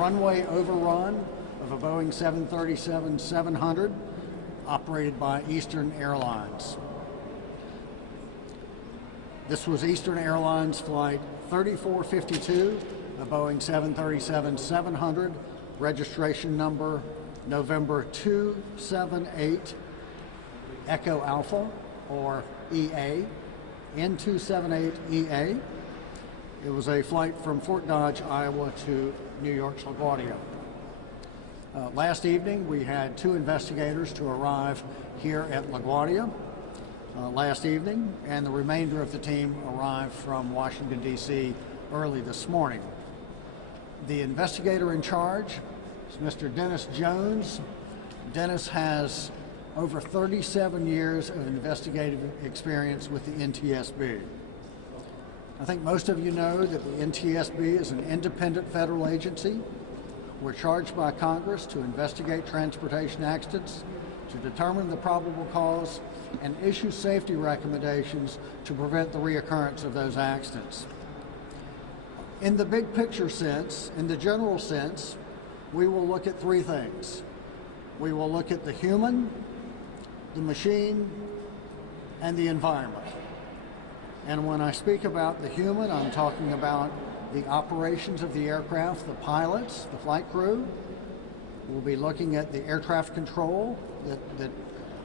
runway overrun of a Boeing 737-700 operated by Eastern Airlines. This was Eastern Airlines Flight 3452, a Boeing 737-700, registration number November 278 Echo Alpha, or EA, N278EA. It was a flight from Fort Dodge, Iowa to New York's LaGuardia. Last evening, we had 2 investigators to arrive here at LaGuardia last evening, and the remainder of the team arrived from Washington, D.C. early this morning. The investigator in charge is Mr. Dennis Jones. Dennis has over 37 years of investigative experience with the NTSB. I think most of you know that the NTSB is an independent federal agency. We're charged by Congress to investigate transportation accidents, to determine the probable cause, and issue safety recommendations to prevent the reoccurrence of those accidents. In the big picture sense, in the general sense, we will look at 3 things. We will look at the human, the machine, and the environment. And when I speak about the human, I'm talking about the operations of the aircraft, the pilots, the flight crew. We'll be looking at the air traffic control that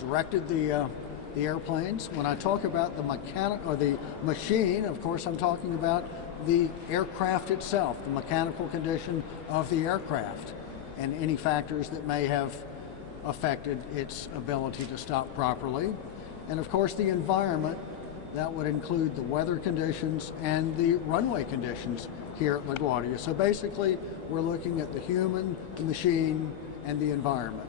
directed the airplanes. When I talk about the mechanic or the machine, of course, I'm talking about the aircraft itself, the mechanical condition of the aircraft, and any factors that may have affected its ability to stop properly. And of course, the environment. That would include the weather conditions and the runway conditions here at LaGuardia. So basically, we're looking at the human, the machine, and the environment.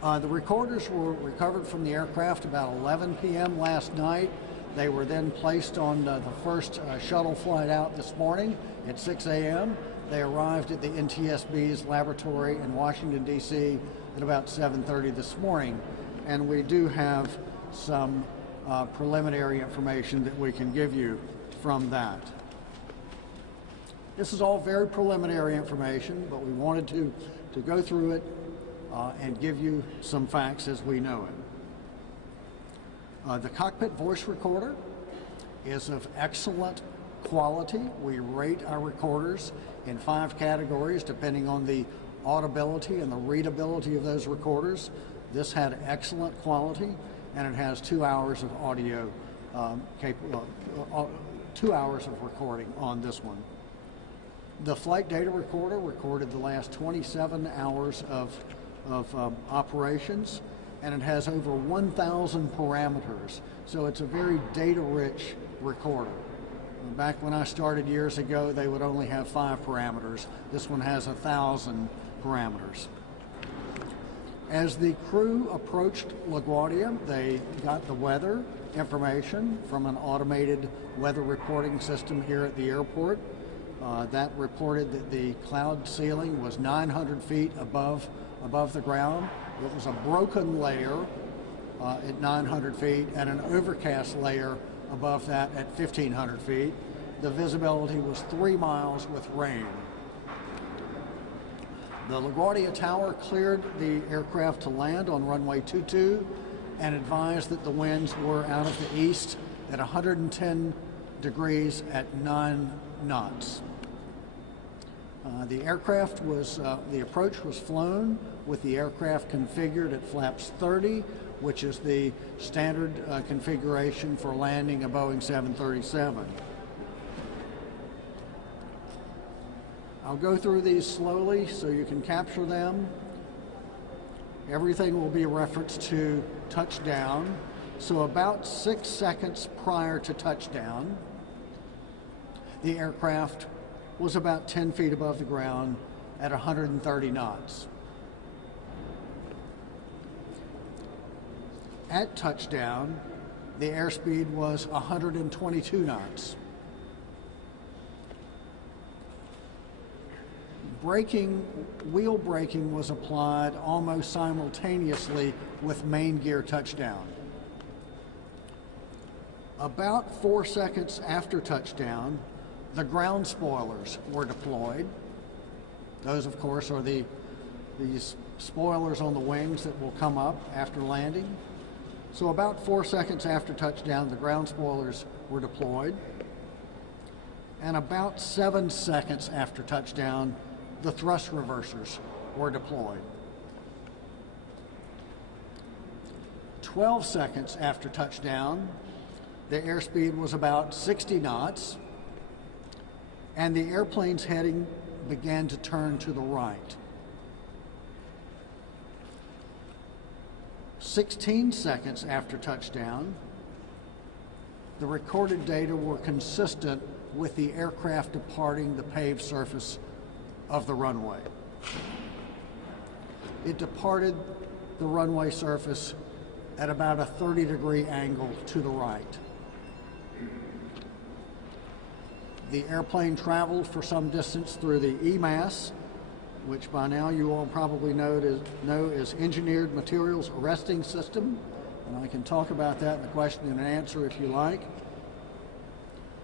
The recorders were recovered from the aircraft about 11 p.m. last night. They were then placed on the first shuttle flight out this morning at 6 a.m. They arrived at the NTSB's laboratory in Washington, D.C. at about 7:30 this morning. And we do have some preliminary information that we can give you from that. This is all very preliminary information, but we wanted to go through it and give you some facts as we know it. The cockpit voice recorder is of excellent quality. We rate our recorders in 5 categories depending on the audibility and the readability of those recorders. This had excellent quality, and it has 2 hours of audio, 2 hours of recording on this one. The flight data recorder recorded the last 27 hours of operations, and it has over 1,000 parameters, so it's a very data-rich recorder. Back when I started years ago, they would only have 5 parameters. This one has 1,000 parameters. As the crew approached LaGuardia, they got the weather information from an automated weather reporting system here at the airport. That reported that the cloud ceiling was 900 feet above the ground. It was a broken layer at 900 feet and an overcast layer above that at 1,500 feet. The visibility was 3 miles with rain. The LaGuardia Tower cleared the aircraft to land on runway 22 and advised that the winds were out of the east at 110 degrees at 9 knots. The approach was flown with the aircraft configured at flaps 30, which is the standard configuration for landing a Boeing 737. I'll go through these slowly so you can capture them. Everything will be a reference to touchdown. So about 6 seconds prior to touchdown, the aircraft was about 10 feet above the ground at 130 knots. At touchdown, the airspeed was 122 knots. Wheel braking was applied almost simultaneously with main gear touchdown. About 4 seconds after touchdown, the ground spoilers were deployed, Those, of course, are these spoilers on the wings that will come up after landing. So about 4 seconds after touchdown, the ground spoilers were deployed. And about 7 seconds after touchdown, the thrust reversers were deployed. 12 seconds after touchdown, the airspeed was about 60 knots, and the airplane's heading began to turn to the right. 16 seconds after touchdown, the recorded data were consistent with the aircraft departing the paved surface of the runway. It departed the runway surface at about a 30-degree angle to the right. The airplane traveled for some distance through the EMAS, which by now you all probably know is Engineered Materials Arresting System, and I can talk about that in the question and answer if you like.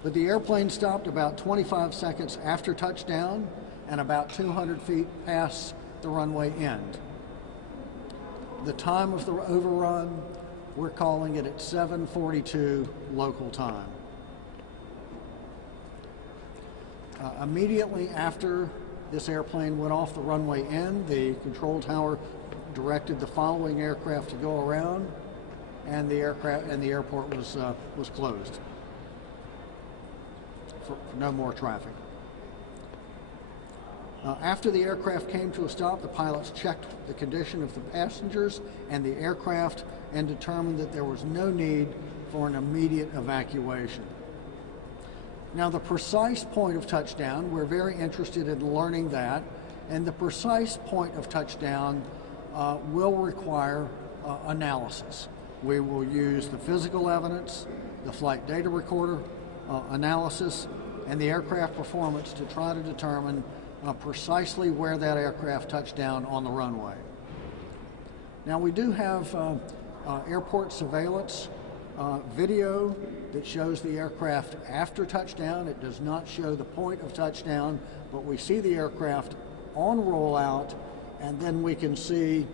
But the airplane stopped about 25 seconds after touchdown and about 200 feet past the runway end. The time of the overrun, we're calling it at 7:42 local time. Immediately after this airplane went off the runway end, the control tower directed the following aircraft to go around, and the airport was closed for no more traffic. After the aircraft came to a stop, the pilots checked the condition of the passengers and the aircraft and determined that there was no need for an immediate evacuation. Now, the precise point of touchdown, we're very interested in learning that, and the precise point of touchdown will require analysis. We will use the physical evidence, the flight data recorder analysis, and the aircraft performance to try to determine precisely where that aircraft touched down on the runway. Now, we do have airport surveillance video that shows the aircraft after touchdown. It does not show the point of touchdown, but we see the aircraft on rollout, and then we can see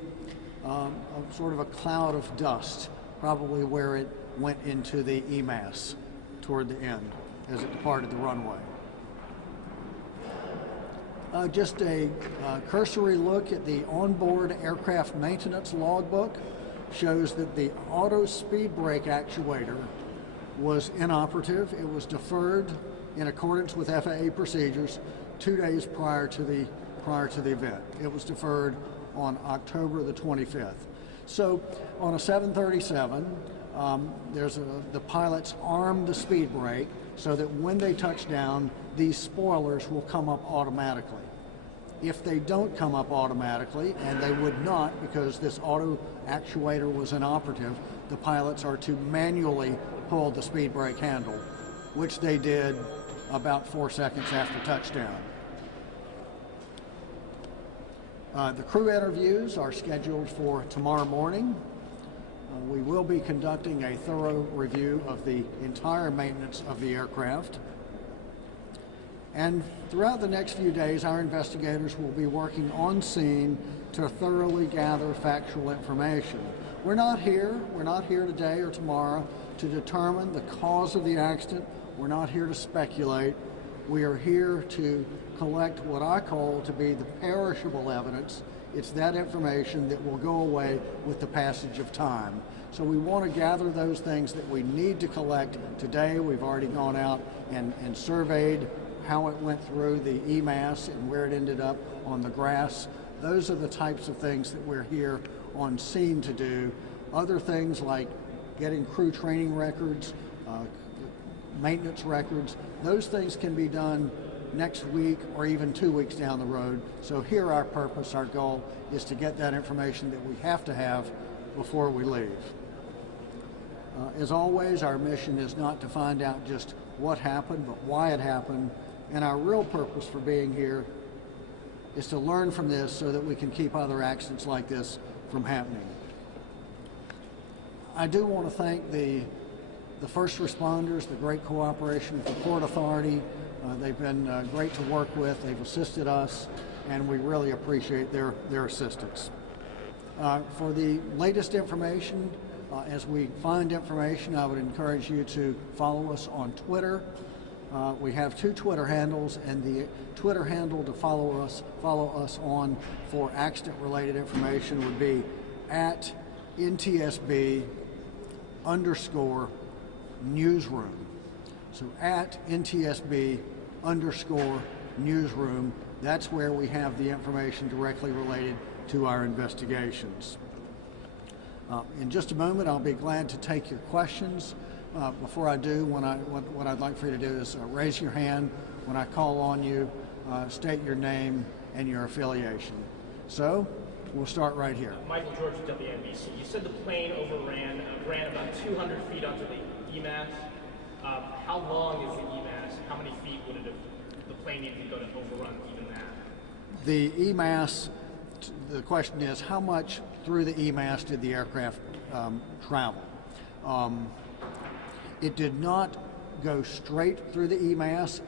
sort of a cloud of dust, probably where it went into the EMAS toward the end as it departed the runway. Just a cursory look at the onboard aircraft maintenance logbook shows that the auto speed brake actuator was inoperative. It was deferred in accordance with FAA procedures 2 days prior to the event. It was deferred on October the 25th. So on a 737, the pilots arm the speed brake so that when they touch down, these spoilers will come up automatically. If they don't come up automatically, and they would not because this auto actuator was inoperative, the pilots are to manually pull the speed brake handle, which they did about 4 seconds after touchdown. The crew interviews are scheduled for tomorrow morning. We will be conducting a thorough review of the entire maintenance of the aircraft. And throughout the next few days, our investigators will be working on scene to thoroughly gather factual information. We're not here today or tomorrow to determine the cause of the accident. We're not here to speculate. We are here to collect what I call to be the perishable evidence. It's that information that will go away with the passage of time. So we want to gather those things that we need to collect today. We've already gone out and surveyed how it went through the EMAS and where it ended up on the grass. Those are the types of things that we're here on scene to do. Other things like getting crew training records, maintenance records, those things can be done next week or even 2 weeks down the road. So here our purpose, our goal, is to get that information that we have to have before we leave. As always, our mission is not to find out just what happened, but why it happened. And our real purpose for being here is to learn from this so that we can keep other accidents like this from happening. I do want to thank the first responders, the great cooperation of the Port Authority. They've been great to work with. They've assisted us. and we really appreciate their assistance. For the latest information, as we find information, I would encourage you to follow us on Twitter. We have 2 Twitter handles, and the Twitter handle to follow us on for accident-related information would be at NTSB_newsroom. So at NTSB_newsroom, that's where we have the information directly related to our investigations. In just a moment, I'll be glad to take your questions. Before I do, what I'd like for you to do is raise your hand when I call on you, state your name and your affiliation. So, we'll start right here. Michael George, WNBC. You said the plane ran about 200 feet onto the EMAS. How long is the EMAS? How many feet would the plane need to go to overrun even that? The EMAS, the question is, how much through the EMAS did the aircraft travel? It did not go straight through the EMAS.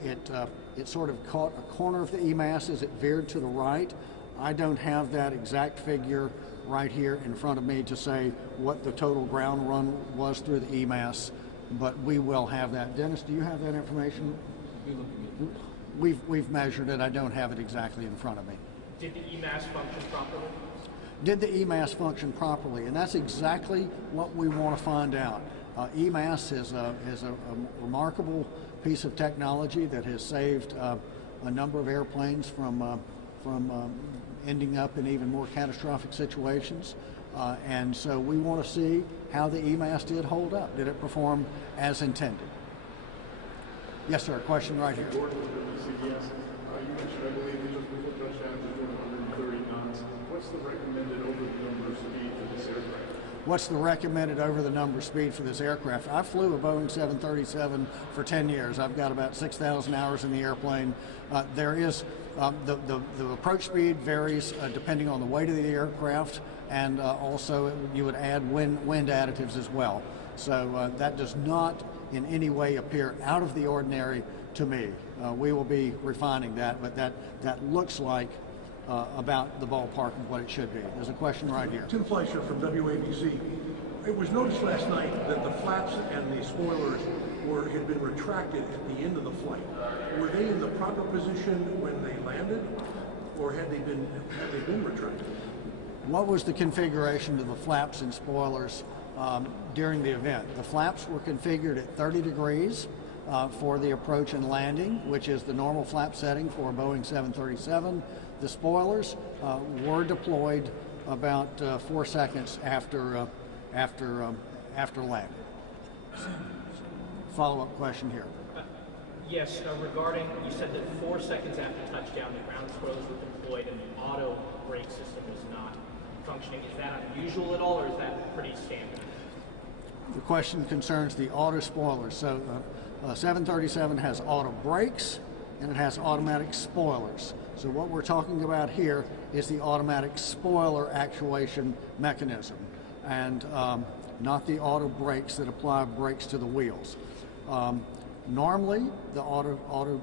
It sort of caught a corner of the EMAS as it veered to the right. I don't have that exact figure right here in front of me to say what the total ground run was through the EMAS, but we will have that. Dennis, do you have that information? We've measured it. I don't have it exactly in front of me. Did the EMAS function properly? Did the EMAS function properly? And that's exactly what we want to find out. EMAS is a remarkable piece of technology that has saved a number of airplanes from ending up in even more catastrophic situations. And so we want to see how the EMAS did hold up. Did it perform as intended? Yes, sir. Question right here. You mentioned, I believe, you just before touchdowns are doing 130 knots. What's the recommended over-the-number speed for this aircraft? What's the recommended over-the-number speed for this aircraft? I flew a Boeing 737 for 10 years. I've got about 6,000 hours in the airplane. There is the approach speed varies depending on the weight of the aircraft, and also you would add wind additives as well. So that does not in any way appear out of the ordinary to me. We will be refining that, but that looks like about the ballpark of what it should be. There's a question right here. Tim Fleischer from WABC. It was noticed last night that the flaps and the spoilers had been retracted at the end of the flight. Were they in the proper position when they landed, or had they been retracted? What was the configuration of the flaps and spoilers during the event? The flaps were configured at 30 degrees for the approach and landing, which is the normal flap setting for a Boeing 737. The spoilers were deployed about 4 seconds after landing. Follow-up question here. Yes, regarding, you said that 4 seconds after touchdown, the ground spoilers were deployed and the auto brake system was not functioning. Is that unusual at all, or is that pretty standard? The question concerns the auto spoilers. So 737 has auto brakes and it has automatic spoilers. So what we're talking about here is the automatic spoiler actuation mechanism, and not the auto brakes that apply brakes to the wheels. Normally, the auto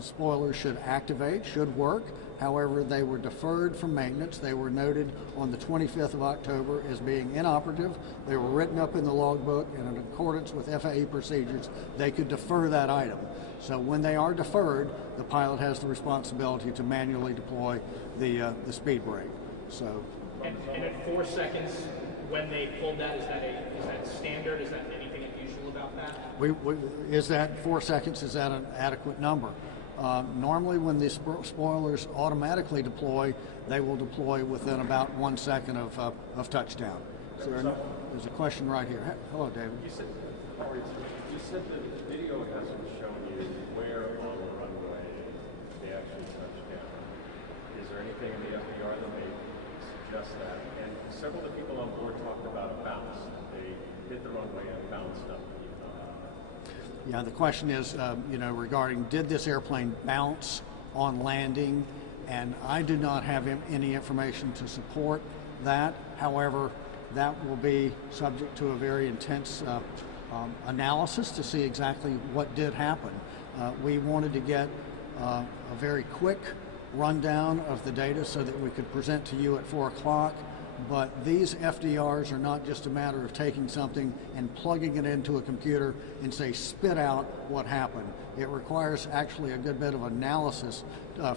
spoilers should activate, should work. However, they were deferred from maintenance. They were noted on the 25th of October as being inoperative. They were written up in the logbook, and in accordance with FAA procedures, they could defer that item. So when they are deferred, the pilot has the responsibility to manually deploy the speed brake. So. And at 4 seconds, when they pulled that, is that standard? Is that anything unusual about that? Is that 4 seconds? Is that an adequate number? Normally, when the spoilers automatically deploy, they will deploy within about 1 second of touchdown. So there's a question right here. Hello, David. You said that the video hasn't shown you where on the runway they actually touched down. Is there anything in the FDR that may suggest that? And several of the people on board talked about a bounce. They hit the runway and bounced up. Yeah, the question is, regarding did this airplane bounce on landing, and I do not have any information to support that. However, that will be subject to a very intense analysis to see exactly what did happen. We wanted to get a very quick rundown of the data so that we could present to you at 4 o'clock. But these FDRs are not just a matter of taking something and plugging it into a computer and say, spit out what happened. It requires actually a good bit of analysis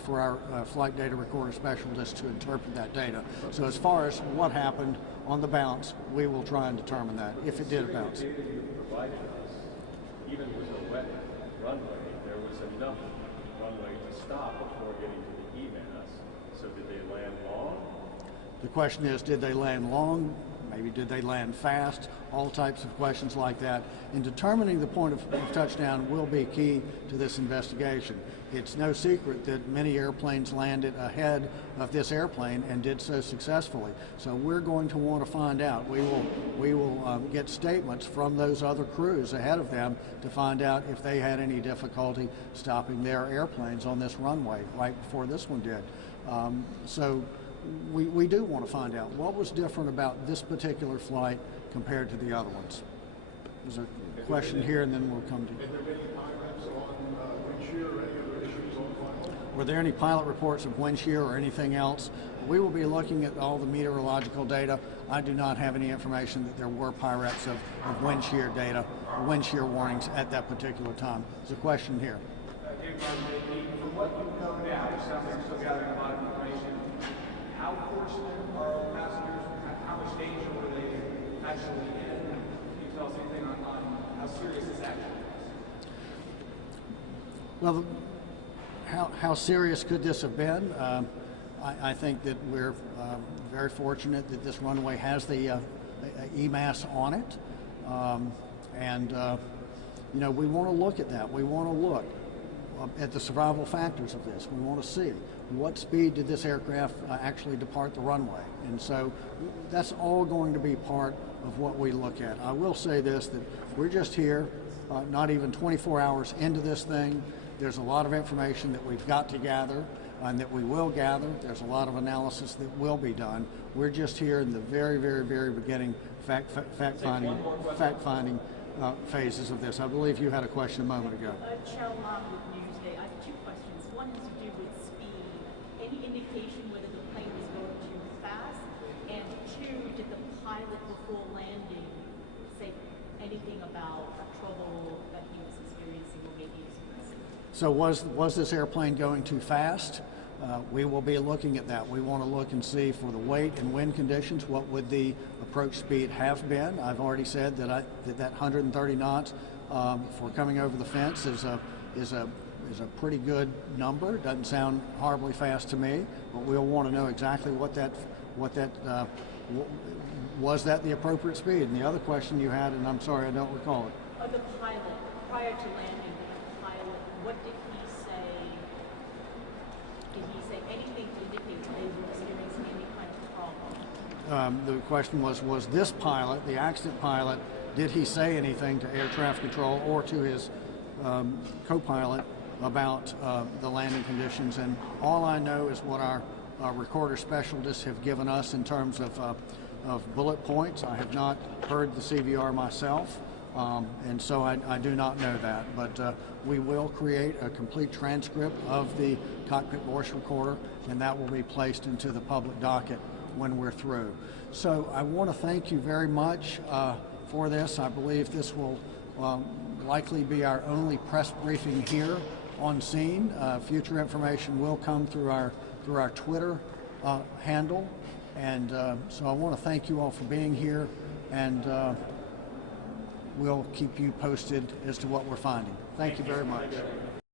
for our flight data recorder specialists to interpret that data. So as far as what happened on the bounce, we will try and determine that, if it did bounce. The data you provided us, even with a wet runway, there was enough runway to stop before getting to the EMAS. So did they land long? The question is, did they land long? Maybe did they land fast? All types of questions like that. And determining the point of touchdown will be key to this investigation. It's no secret that many airplanes landed ahead of this airplane and did so successfully. So we're going to want to find out. We will get statements from those other crews ahead of them to find out if they had any difficulty stopping their airplanes on this runway right before this one did. We do want to find out what was different about this particular flight compared to the other ones. There's a question here, and then we'll come to you. Have there been any pilots on wind shear or any other issues on flight? Were there any pilot reports of wind shear or anything else? We will be looking at all the meteorological data. I do not have any information that there were pilots of wind shear data, wind shear warnings at that particular time. There's a question here. From what you know now, it sounds like you're still gathering a lot of information. How fortunate are passengers? How much danger were they actually in? Can you tell us anything on how serious this action is? Well, how serious could this have been? I think that we're very fortunate that this runway has the EMAS on it. You know, we want to look at that. We want to look at the survival factors of this. We want to see what speed did this aircraft actually depart the runway. And so that's all going to be part of what we look at. I will say this, that we're just here, not even 24 hours into this thing. There's a lot of information that we've got to gather and that we will gather. There's a lot of analysis that will be done. We're just here in the very, very, very beginning fact-finding phases of this. I believe you had a question a moment ago. Cheryl Long with Newsday. I have two questions. One has to do with speed. Any indication whether the plane was going too fast? And two, did the pilot before landing say anything about trouble that he was experiencing or maybe experiencing? So was this airplane going too fast? We will be looking at that. We want to look and see for the weight and wind conditions, what would the approach speed have been. I've already said that that 130 knots for coming over the fence is a pretty good number. It doesn't sound horribly fast to me, but we'll want to know exactly what that was that the appropriate speed. And the other question you had, and I'm sorry I don't recall it. The pilot, prior to landing, the pilot, what did he say? Did he say anything to indicate that they were experiencing any kind of problem? The question was this pilot, the accident pilot, did he say anything to air traffic control or to his co-pilot about the landing conditions? And all I know is what our recorder specialists have given us in terms of bullet points. I have not heard the CVR myself, and so I do not know that. But we will create a complete transcript of the cockpit voice recorder, and that will be placed into the public docket when we're through. So I want to thank you very much for this. I believe this will likely be our only press briefing here on scene. Future information will come through our Twitter handle, and so I want to thank you all for being here, and we'll keep you posted as to what we're finding. Thank you very much.